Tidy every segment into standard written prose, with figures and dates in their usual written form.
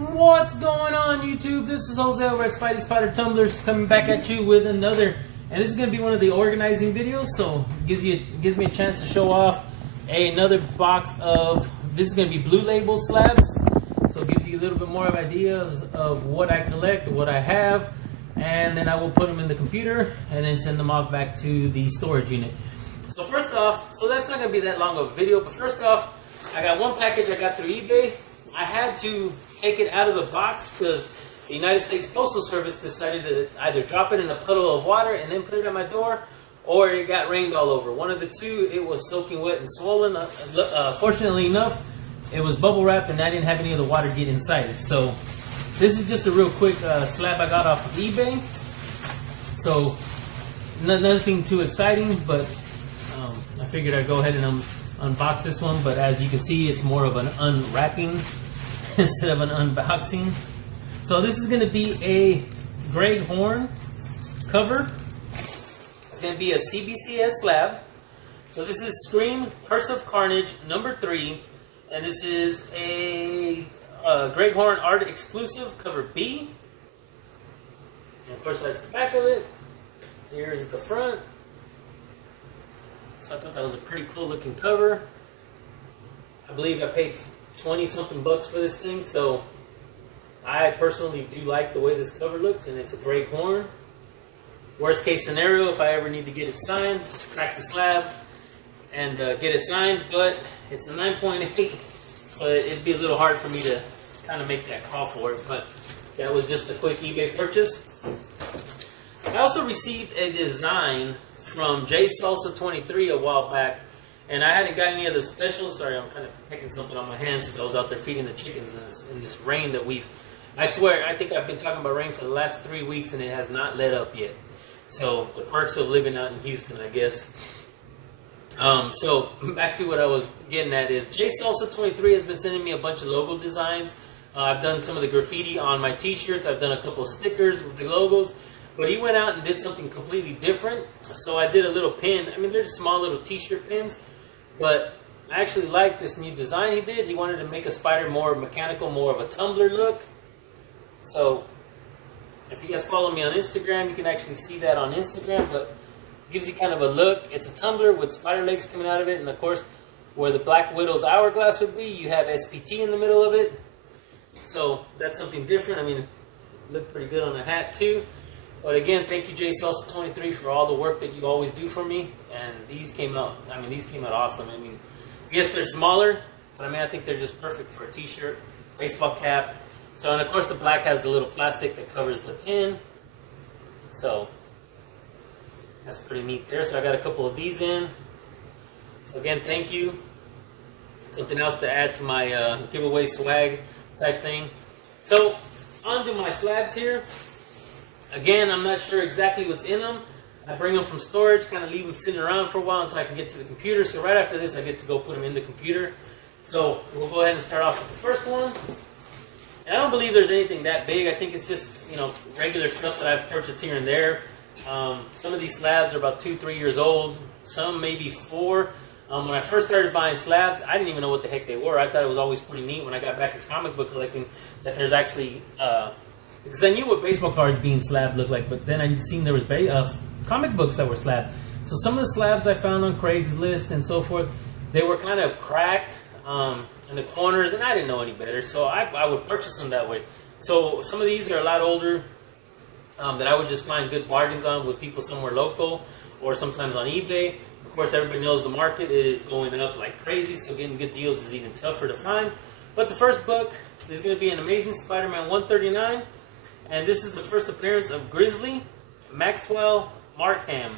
What's going on, YouTube? This is Jose over at Spidey Spider Tumblers coming back at you with another, and this is going to be one of the organizing videos, so it gives me a chance to show off another box of, this is going to be Blue Label slabs, so it gives you a little bit more of ideas of what I collect, what I have, and then I will put them in the computer and then send them off back to the storage unit. So first off, so that's not going to be that long of a video, but first off, I got one package I got through eBay. I had to take it out of the box because the United States Postal Service decided to either drop it in a puddle of water and then put it at my door, or it got rained all over. One of the two, it was soaking wet and swollen. Fortunately enough, it was bubble wrapped and I didn't have any of the water get inside it. So this is just a real quick slab I got off of eBay. So nothing too exciting, but I figured I'd go ahead and unbox this one. But as you can see, it's more of an unwrapping instead of an unboxing. So this is going to be a Greg Horn cover. It's going to be a CBCS slab. So this is Scream Curse of Carnage #3, and this is a Greg Horn Art exclusive, cover B. And of course that's the back of it. Here's the front. So I thought that was a pretty cool looking cover. I believe I paid 20 something bucks for this thing, so I personally do like the way this cover looks, and it's a Greg Horn. Worst case scenario, if I ever need to get it signed, just crack the slab and get it signed, but it's a 9.8, so it'd be a little hard for me to kind of make that call for it, but that was just a quick eBay purchase. I also received a design from J Salsa 23 a while back, and I hadn't got any of the specials. Sorry, I'm kind of picking something on my hands since I was out there feeding the chickens in this rain that I swear, I think I've been talking about rain for the last 3 weeks and it has not let up yet. So, the perks of living out in Houston, I guess. So, back to what I was getting at is, J Salsa 23 has been sending me a bunch of logo designs. I've done some of the graffiti on my t-shirts. I've done a couple of stickers with the logos. But he went out and did something completely different. So I did a little pin. I mean, they're just small little t-shirt pins. But I actually like this new design he did. He wanted to make a spider more mechanical, more of a tumbler look. So if you guys follow me on Instagram, you can actually see that on Instagram. But it gives you kind of a look. It's a tumbler with spider legs coming out of it. And of course, where the Black Widow's hourglass would be, you have SPT in the middle of it. So that's something different. I mean, it looked pretty good on the hat too. But again, thank you, J Salsa 23, for all the work that you always do for me. And these came out, awesome. I mean, yes, they're smaller, but I mean, I think they're just perfect for a t-shirt, baseball cap. So, and of course, the black has the little plastic that covers the pin. So, that's pretty neat there. So, I got a couple of these in. So, again, thank you. Something else to add to my giveaway swag type thing. So, on to my slabs here. Again, I'm not sure exactly what's in them. I bring them from storage, kind of leave them sitting around for a while until I can get to the computer. So right after this, I get to go put them in the computer. So we'll go ahead and start off with the first one. And I don't believe there's anything that big. I think it's just, you know, regular stuff that I've purchased here and there. Some of these slabs are about 2-3 years old. Some maybe 4. When I first started buying slabs, I didn't even know what the heck they were. I thought it was always pretty neat when I got back into comic book collecting that there's actually... because I knew what baseball cards being slabbed looked like, but then I seen there was comic books that were slabbed. So some of the slabs I found on Craigslist and so forth, they were kind of cracked in the corners, and I didn't know any better, so I would purchase them that way. So some of these are a lot older that I would just find good bargains on with people somewhere local or sometimes on eBay. Of course, everybody knows the market is going up like crazy, so getting good deals is even tougher to find. But the first book is going to be an Amazing Spider-Man 139. And this is the first appearance of Grizzly Maxwell Markham,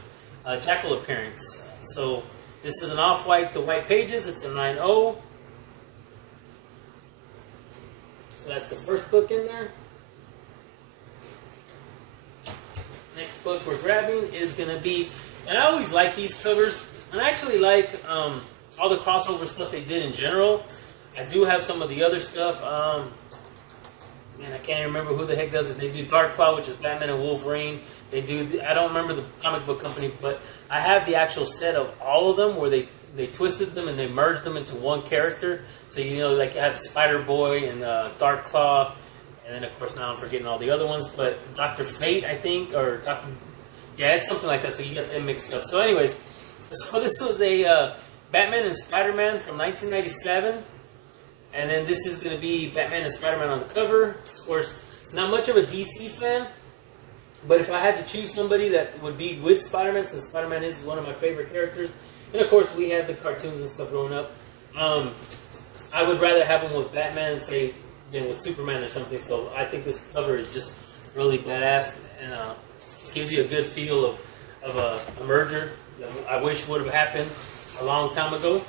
Jackal appearance. So this is an off-white to white pages. It's a 9.0. So that's the first book in there. Next book we're grabbing is going to be, and I always like these covers, and I actually like all the crossover stuff they did in general. I do have some of the other stuff. And I can't remember who the heck does it. They do Dark Cloud, which is Batman and Wolverine. They do, I don't remember the comic book company, but I have the actual set of all of them where they twisted them and they merged them into one character. So, you know, like you have Spider-Boy and Dark Claw And then, of course, now I'm forgetting all the other ones. But Dr. Fate, I think, or Dr. Yeah, it's something like that. So you got them mixed up. So anyways, so this was a Batman and Spider-Man from 1997. And then this is going to be Batman and Spider-Man on the cover. Of course, not much of a DC fan. But if I had to choose somebody that would be with Spider-Man, since Spider-Man is one of my favorite characters. And of course, we had the cartoons and stuff growing up. I would rather have him with Batman, say, than with Superman or something. So I think this cover is just really badass. And gives you a good feel of a merger that I wish would have happened a long time ago.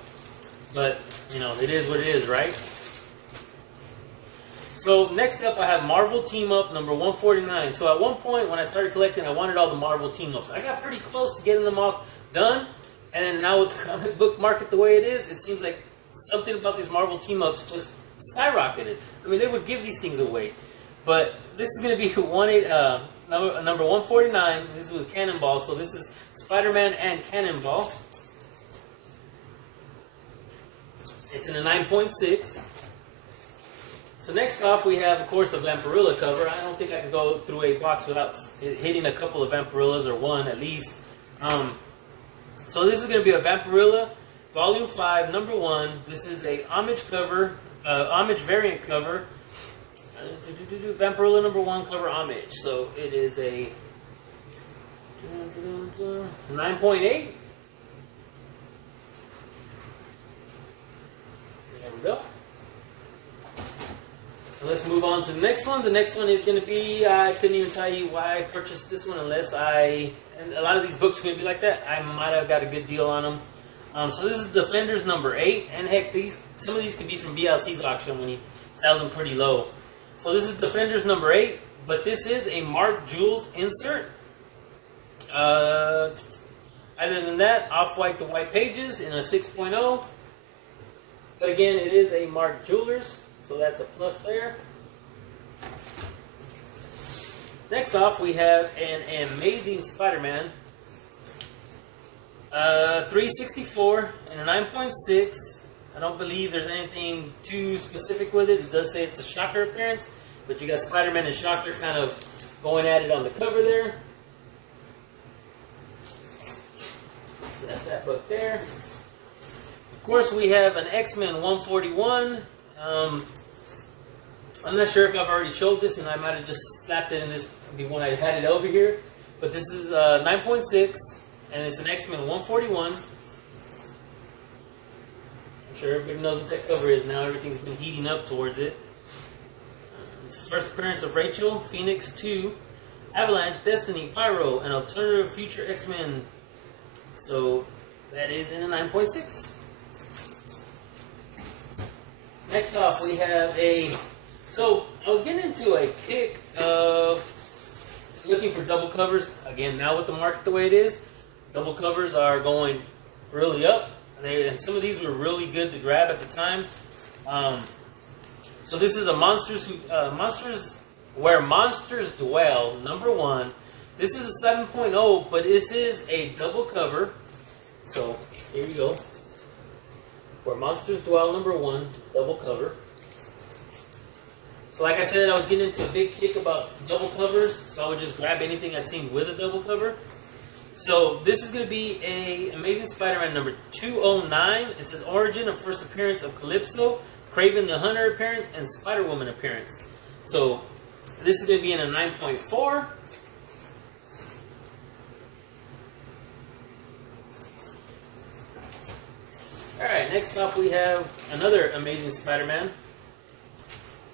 But, you know, it is what it is, right? So next up, I have Marvel Team Up number 149. So at one point when I started collecting, I wanted all the Marvel Team Ups. I got pretty close to getting them all done. And then now with the comic book market the way it is, it seems like something about these Marvel Team Ups just skyrocketed. I mean, they would give these things away. But this is going to be number 149. This is with Cannonball. So this is Spider-Man and Cannonball. It's in a 9.6. So next off, we have, of course, a Vampirilla cover. I don't think I can go through a box without hitting a couple of Vampirillas, or one at least. So this is going to be a Vampirilla, Volume 5, number 1. This is a homage cover, homage variant cover. Vampirilla number 1 cover homage. So it is a 9.8. There we go. So let's move on to the next one. The next one is going to be, I couldn't even tell you why I purchased this one unless and a lot of these books are going to be like that. I might have got a good deal on them. So this is Defenders number 8. And heck, some of these could be from VLC's auction when he sells them pretty low. So this is Defenders number 8, but this is a Mark Jules insert. Other than that, off-white to white pages in a 6.0. But again, it is a Mark Jewelers, so that's a plus there. Next off, we have an Amazing Spider-Man. 364 and a 9.6. I don't believe there's anything too specific with it. It does say it's a Shocker appearance, but you got Spider-Man and Shocker kind of going at it on the cover there. So that's that book there. Of course, we have an X-Men 141. I'm not sure if I've already showed this, and I might have just slapped it in this when I had it over here. But this is 9.6, and it's an X-Men 141. I'm sure everybody knows what that cover is now. Everything's been heating up towards it. It's the first appearance of Rachel, Phoenix 2, Avalanche, Destiny, Pyro, and Alternative Future X-Men. So that is in a 9.6. Next off, we have so I was getting into a kick of looking for double covers. Again, now with the market the way it is, double covers are going really up. And some of these were really good to grab at the time. So this is a Monsters Where Monsters Dwell, number 1. This is a 7.0, but this is a double cover. So here you go. Where Monsters Dwell, number 1, double cover. So like I said, I was getting into a big kick about double covers, so I would just grab anything I'd seen with a double cover. So this is going to be a Amazing Spider-Man number 209. It says origin and first appearance of Calypso, Kraven the Hunter appearance, and Spider-Woman appearance. So this is going to be in a 9.4. Alright, next up we have another Amazing Spider-Man.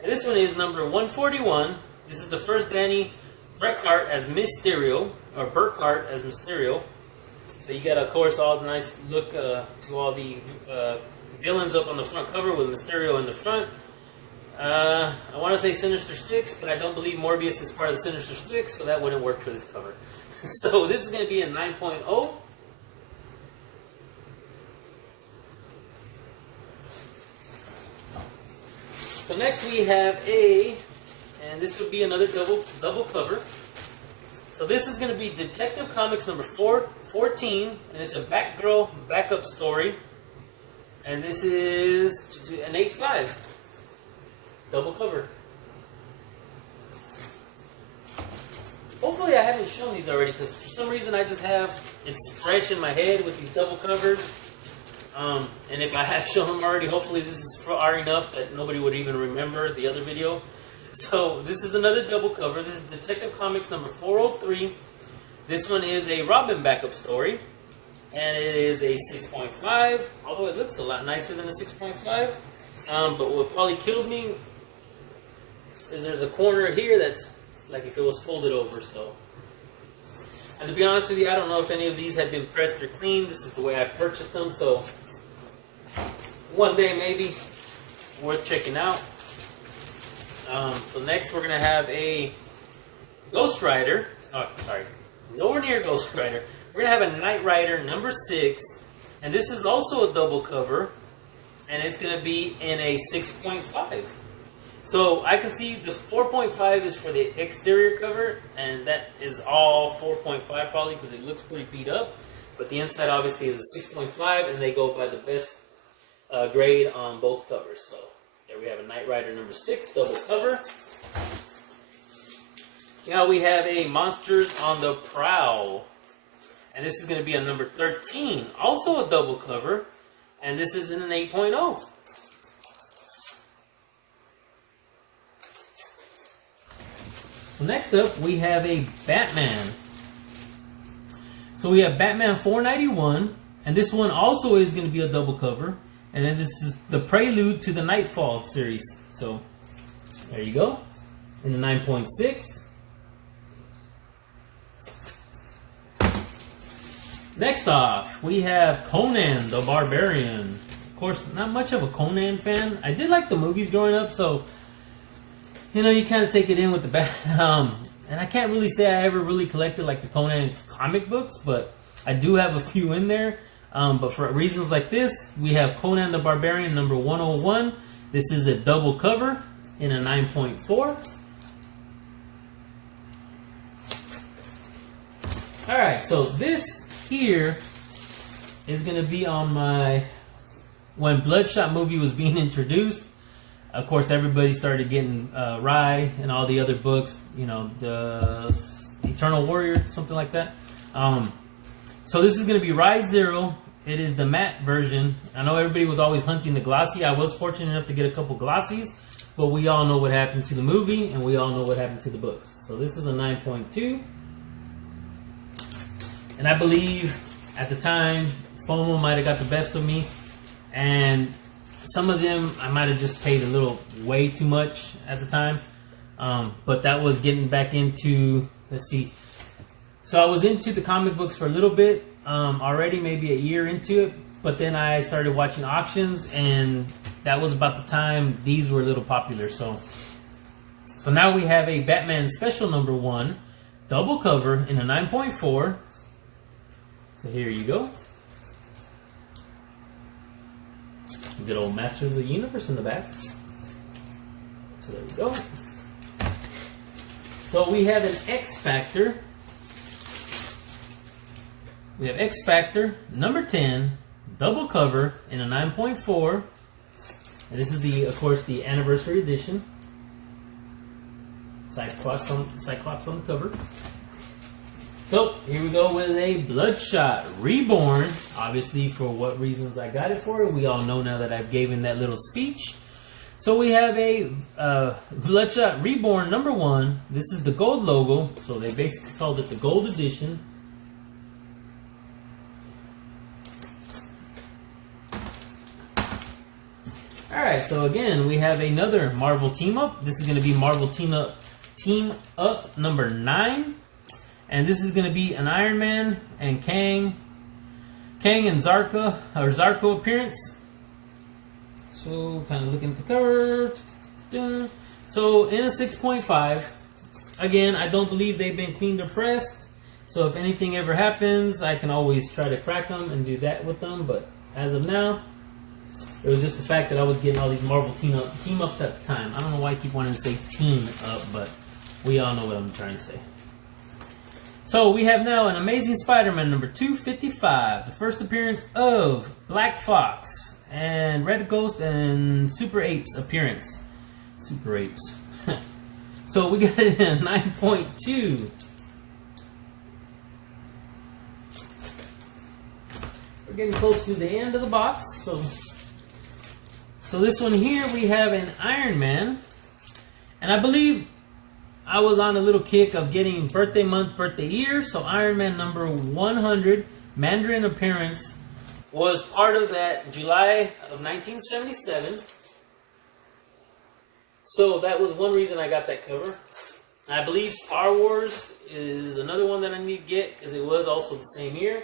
And this one is number 141. This is the first Danny Burkhart as Mysterio, or Burkhart as Mysterio. So you got, of course, all the nice look to all the villains up on the front cover with Mysterio in the front. I want to say Sinister Six, but I don't believe Morbius is part of the Sinister Six, so that wouldn't work for this cover. So this is going to be a 9.0. So next we have and this would be another double cover. So this is going to be Detective Comics number 14, and it's a Batgirl backup story. And this is an 8.5 double cover. hopefully I haven't shown these already, because for some reason I just have, it's fresh in my head with these double covers. And if I have shown them already, hopefully this is far enough that nobody would even remember the other video. So this is another double cover. This is Detective Comics number 403. This one is a Robin backup story. And it is a 6.5, although it looks a lot nicer than a 6.5. But what probably killed me is there's a corner here that's like if it was folded over. So, and to be honest with you, I don't know if any of these have been pressed or cleaned. This is the way I purchased them, so one day maybe worth checking out. So next we're gonna have a Ghost Rider. Oh, sorry, nowhere near Ghost Rider. We're going to have a Knight Rider number 6, and this is also a double cover, and it's going to be in a 6.5. So I can see the 4.5 is for the exterior cover, and that is all 4.5 probably because it looks pretty beat up. But the inside obviously is a 6.5, and they go by the best grade on both covers. So there we have a Knight Rider number 6 double cover. Now we have a Monsters on the Prowl. And this is going to be a number 13, also a double cover, and this is in an 8.0. So next up, we have a Batman. So we have Batman 491, and this one also is going to be a double cover, and then this is the prelude to the Nightfall series. So there you go, in the 9.6. Next off, we have Conan the Barbarian. Of course, not much of a Conan fan. I did like the movies growing up, so, you know, you kind of take it in with the back. And I can't really say I ever really collected, like, the Conan comic books, but I do have a few in there. But for reasons like this, we have Conan the Barbarian number 101. This is a double cover in a 9.4. Alright, so this here is going to be on my, when Bloodshot movie was being introduced, of course everybody started getting Rye and all the other books, you know, the Eternal Warrior, something like that. So this is going to be Rye Zero. It is the matte version. I know everybody was always hunting the glossy. I was fortunate enough to get a couple glossies, but we all know what happened to the movie and we all know what happened to the books. So this is a 9.2. And I believe at the time, FOMO might have got the best of me. And some of them, I might have just paid a little way too much at the time. But that was getting back into, let's see. So I was into the comic books for a little bit already, maybe a year into it. But then I started watching auctions, and that was about the time these were a little popular. So now we have a Batman Special number 1, double cover in a 9.4. So here you go. Good old Masters of the Universe in the back. So there we go. So we have an X Factor. We have X Factor number 10, double cover in a 9.4. And this is the, of course, the anniversary edition. Cyclops on the cover. So, here we go with a Bloodshot Reborn. Obviously, for what reasons I got it for. We all know now that I've given that little speech. So, we have a Bloodshot Reborn number 1. This is the gold logo. So, they basically called it the gold edition. Alright, so again, we have another Marvel team-up. This is going to be Marvel Team Up number 9. And this is going to be an Iron Man and Kang and Zarko appearance. So, kind of looking at the cover. So, in a 6.5. Again, I don't believe they've been cleaned or pressed. So, if anything ever happens, I can always try to crack them and do that with them. But as of now, it was just the fact that I was getting all these Marvel team-ups at the time. I don't know why I keep wanting to say team up, but we all know what I'm trying to say. So we have now an Amazing Spider-Man number 255. The first appearance of Black Fox and Red Ghost and Super Apes appearance. Super Apes. So we got it in a 9.2. getting close to the end of the box. So this one here, we have an Iron Man. And I believe I was on a little kick of getting birthday month, birthday year. So Iron Man number 100, Mandarin appearance, was part of that July of 1977. So that was one reason I got that cover. I believe Star Wars is another one that I need to get because it was also the same year.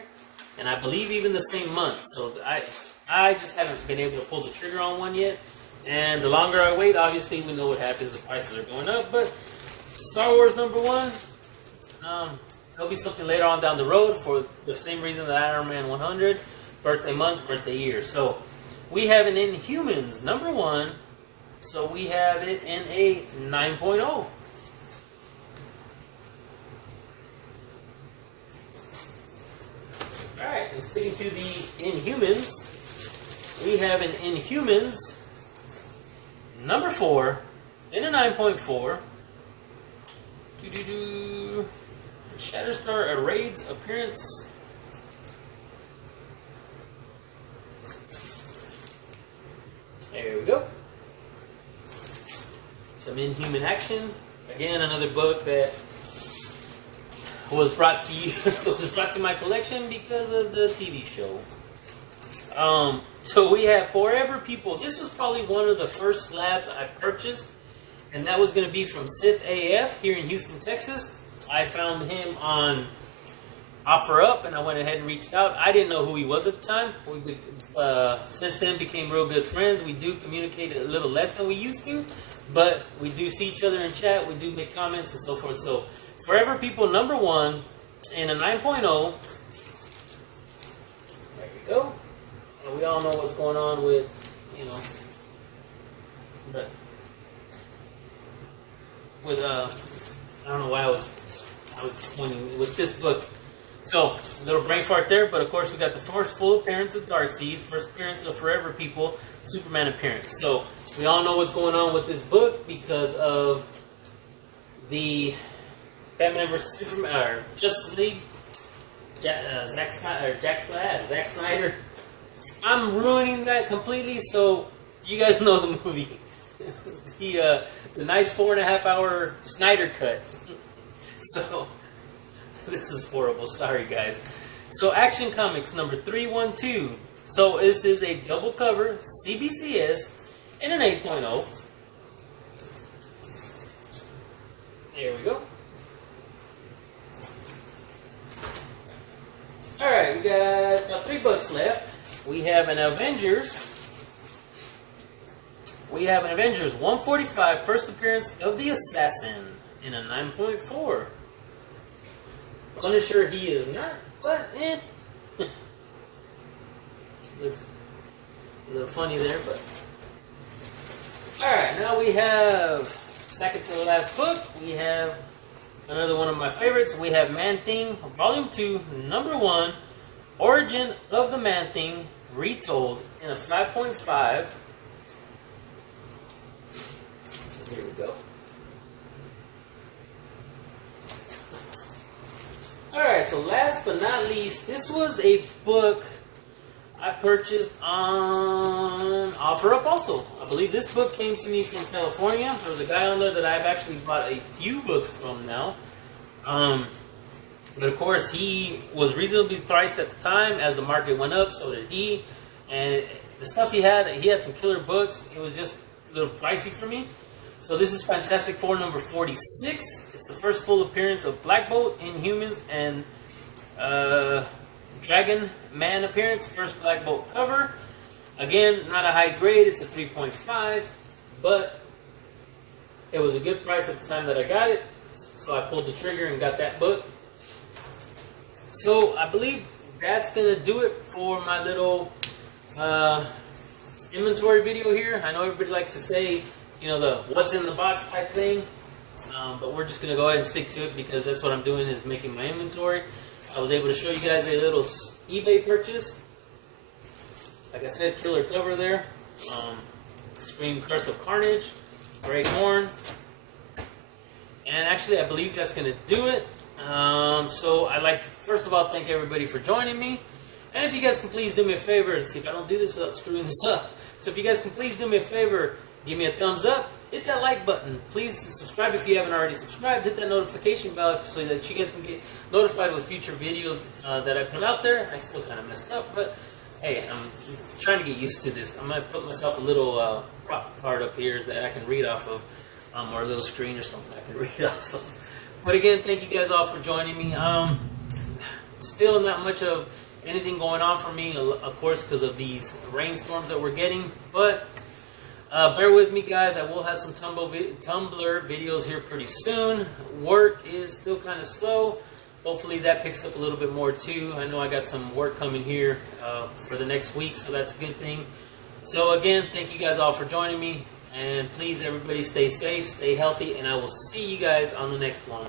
And I believe even the same month. So I just haven't been able to pull the trigger on one yet. And the longer I wait, obviously we know what happens. The prices are going up. But Star Wars number 1, there'll be something later on down the road for the same reason that Iron Man 100, birthday month, birthday year. So we have an Inhumans number 1. So we have it in a 9.0. Alright, and sticking to the Inhumans, we have an Inhumans number 4 in a 9.4. Shatterstar Arrays appearance. There we go. Some Inhuman action. Again, another book that was brought to you, was brought to my collection because of the TV show. So we have Forever People. This was probably one of the first slabs I purchased, and that was going to be from Sith AF here in Houston, Texas. I found him on OfferUp, and I went ahead and reached out. I didn't know who he was at the time. We since then became real good friends. We do communicate a little less than we used to, but we do see each other in chat. We do make comments and so forth. So Forever People number 1 in a 9.0. There we go. And we all know what's going on with, you know, but with I don't know why I was pointing with this book. So a little brain fart there, but of course we got the first full appearance of Darkseid, first appearance of Forever People, Superman appearance. So we all know what's going on with this book because of the Batman vs Superman, or Justice League, Zack Snyder. I'm ruining that completely, so you guys know the movie. The nice 4.5 hour Snyder cut. So, this is horrible. Sorry, guys. So, Action Comics number 312. So, this is a double cover CBCS in an 8.0. There we go. Alright, we got about 3 books left. We have an Avengers. We have an Avengers 145, first appearance of the Assassin in a 9.4. Punisher he is not, but looks a little funny there, but. Alright, now we have, second to the last book, we have another one of my favorites. We have Man-Thing, Volume 2, number 1, Origin of the Man-Thing, retold in a 5.5. So here we go. Alright, so last but not least, this was a book I purchased on OfferUp also. I believe this book came to me from California. There was a guy on there that I've actually bought a few books from now. But of course, he was reasonably priced at the time. As the market went up, so did he. And the stuff he had some killer books. It was just a little pricey for me. So this is Fantastic Four number 46. It's the first full appearance of Black Bolt, Inhumans, and Dragon Man appearance. First Black Bolt cover. Again, not a high grade. It's a 3.5. But it was a good price at the time that I got it. So I pulled the trigger and got that book. So I believe that's going to do it for my little inventory video here. I know everybody likes to say, you know, the what's in the box type thing. But we're just going to go ahead and stick to it because that's what I'm doing, is making my inventory. I was able to show you guys a little eBay purchase. Like I said, killer cover there. Scream Curse of Carnage. Grey Horn. And actually, I believe that's going to do it. So I'd like to, first of all, thank everybody for joining me. And if you guys can please do me a favor, see if I don't do this without screwing this up. So if you guys can please do me a favor, give me a thumbs up, hit that like button. Please subscribe if you haven't already subscribed. Hit that notification bell so that you guys can get notified with future videos that I put out there. I still kind of messed up, but hey, I'm trying to get used to this. I'm going to put myself a little prop card up here that I can read off of, or a little screen or something I can read off of. But again, thank you guys all for joining me. Still not much of anything going on for me, of course, because of these rainstorms that we're getting. But bear with me, guys. I will have some Tumblr videos here pretty soon. Work is still kind of slow. Hopefully that picks up a little bit more too. I know I got some work coming here for the next week, so that's a good thing. So again, thank you guys all for joining me. And please, everybody, stay safe, stay healthy, and I will see you guys on the next one.